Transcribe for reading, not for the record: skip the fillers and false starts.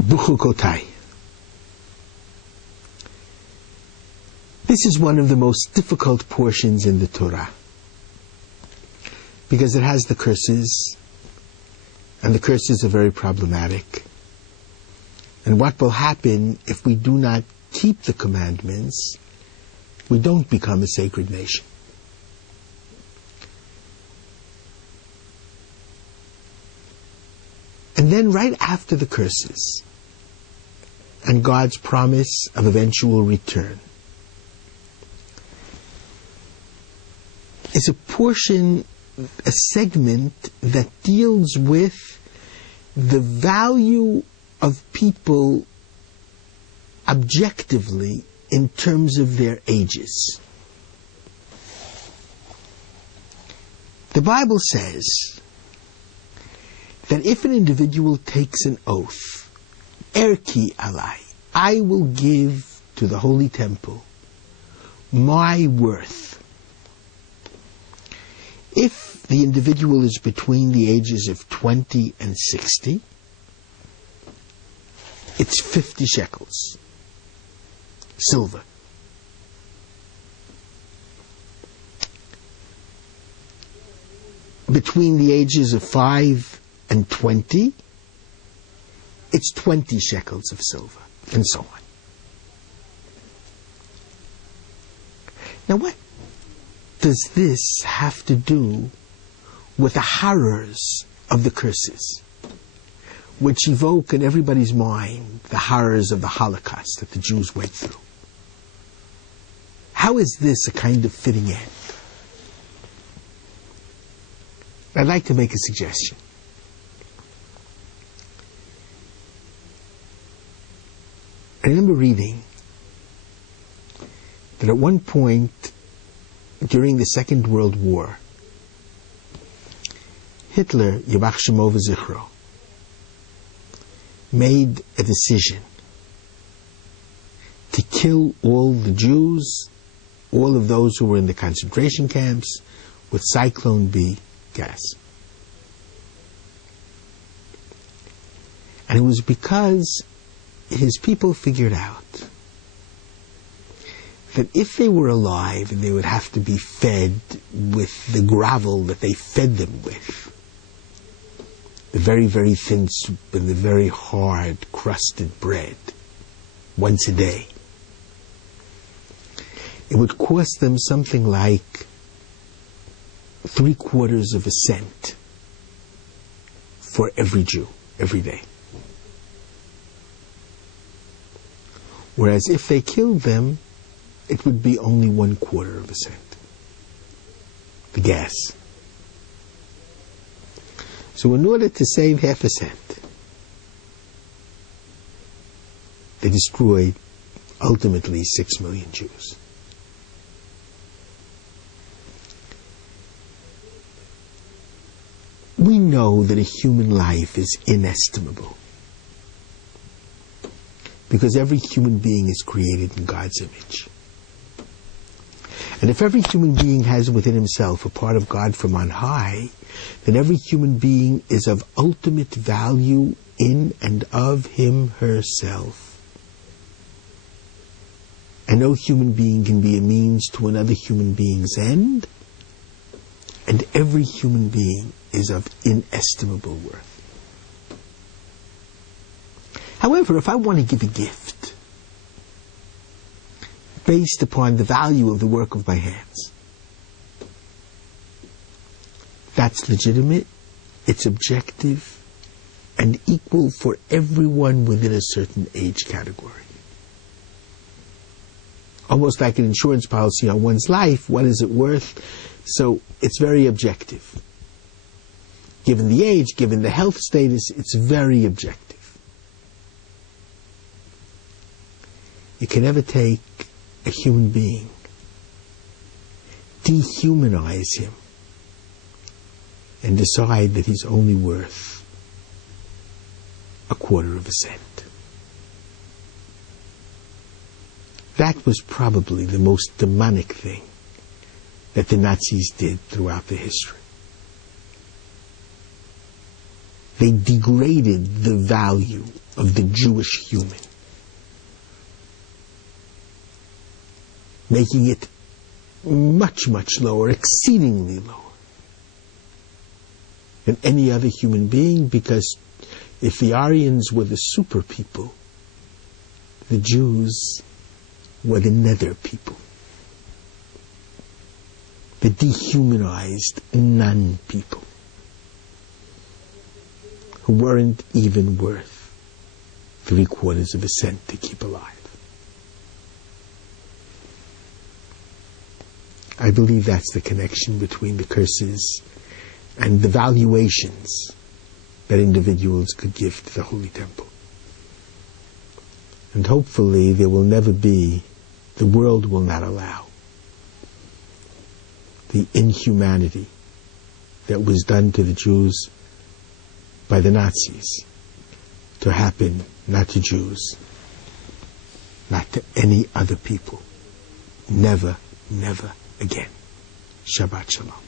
Bechukosai. This is one of the most difficult portions in the Torah, because it has the curses, and the curses are very problematic. And what will happen if we do not keep the commandments? We don't become a sacred nation. And then right after the curses and God's promise of eventual return is a portion, a segment that deals with the value of people objectively in terms of their ages. The Bible says that if an individual takes an oath, Erki alai, I will give to the Holy Temple my worth. If the individual is between the ages of 20 and 60, it's 50 shekels, silver. Between the ages of 5 and 20, it's 20 shekels of silver, and so on. Now what does this have to do with the horrors of the curses, which evoke in everybody's mind the horrors of the Holocaust that the Jews went through? How is this a kind of fitting end? I'd like to make a suggestion. I remember reading that at one point during the Second World War, Hitler, Yibach Shemo v'Zichro, made a decision to kill all the Jews, all of those who were in the concentration camps, with Cyclone B gas. And it was because his people figured out that if they were alive and they would have to be fed with the gravel that they fed them with, the very, very thin soup and the very hard crusted bread, once a day, it would cost them something like 3/4 cent for every Jew, every day. Whereas if they killed them, it would be only 1/4 cent. The gas. So in order to save 0.5 cent, they destroyed ultimately 6 million Jews. We know that a human life is inestimable, because every human being is created in God's image. And if every human being has within himself a part of God from on high, then every human being is of ultimate value in and of him, herself. And no human being can be a means to another human being's end, and every human being is of inestimable worth. However, if I want to give a gift based upon the value of the work of my hands, that's legitimate, it's objective, and equal for everyone within a certain age category. Almost like an insurance policy on one's life, what is it worth? So it's very objective. Given the age, given the health status, it's very objective. You can never take a human being, dehumanize him, and decide that he's only worth 1/4 cent. That was probably the most demonic thing that the Nazis did throughout the history. They degraded the value of the Jewish human, making it much, much lower, exceedingly lower than any other human being, because if the Aryans were the super people, the Jews were the nether people, the dehumanized non-people, who weren't even worth 3/4 of a cent to keep alive. I believe that's the connection between the curses and the valuations that individuals could give to the Holy Temple. And hopefully there will never be, the world will not allow, the inhumanity that was done to the Jews by the Nazis to happen not to Jews, not to any other people. Never, never again. Shabbat Shalom.